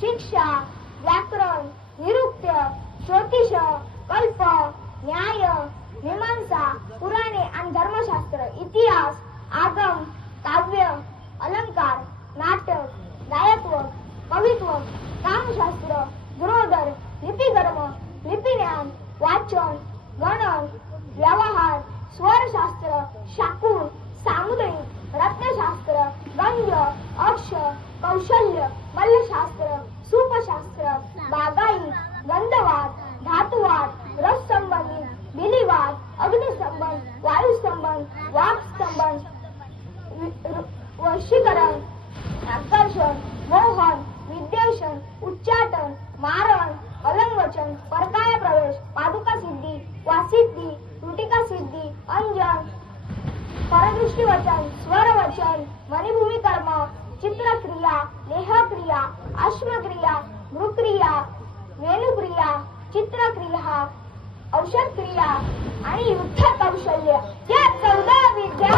शिक्षा, व्याकरण, निरुक्त्य, ज्योतिष, कल्प, न्याय, मीमांसा, पुराणे आणि धर्मशास्त्र, इतिहास, आगम, काव्य, अलंकार, नाटक, गायकत्व, कवित्व, कामशास्त्र, गुरोदर, लिपिधर्म, लिपिज्ञान, वाचन, गणन, व्यवहार, स्वरशास्त्र, शाकुर, सामुदायिक, रत्नशास्त्र, गंज, अक्षर, कौशल्य, मल्लशास्त्र, सूपशास्त्र, बागायत, गंधवाद, धातुवाद, रससंबंधित, बिलीवाद, अग्निसंबंध, वायुसंबंध, वाक्संबंध, वशीकरण, आकर्षण, मोहन, विद्वेषण, उच्चाटन, मारण, अलंवचन, परकाया प्रवेश, पादुका सिद्धी, वासिद्धी, तुटिका सिद्धी, अंजन, परदृष्टिवचन, स्वरवचन, मणिभूमी कर्म, चित्रक्रिया, लेहक्रिया, अश्मक्रिया, भ्रुक्रिया, वेणुक्रिया, चित्रक्रिया, औषधक्रिया आणि युद्ध कौशल्य या 14 विद्या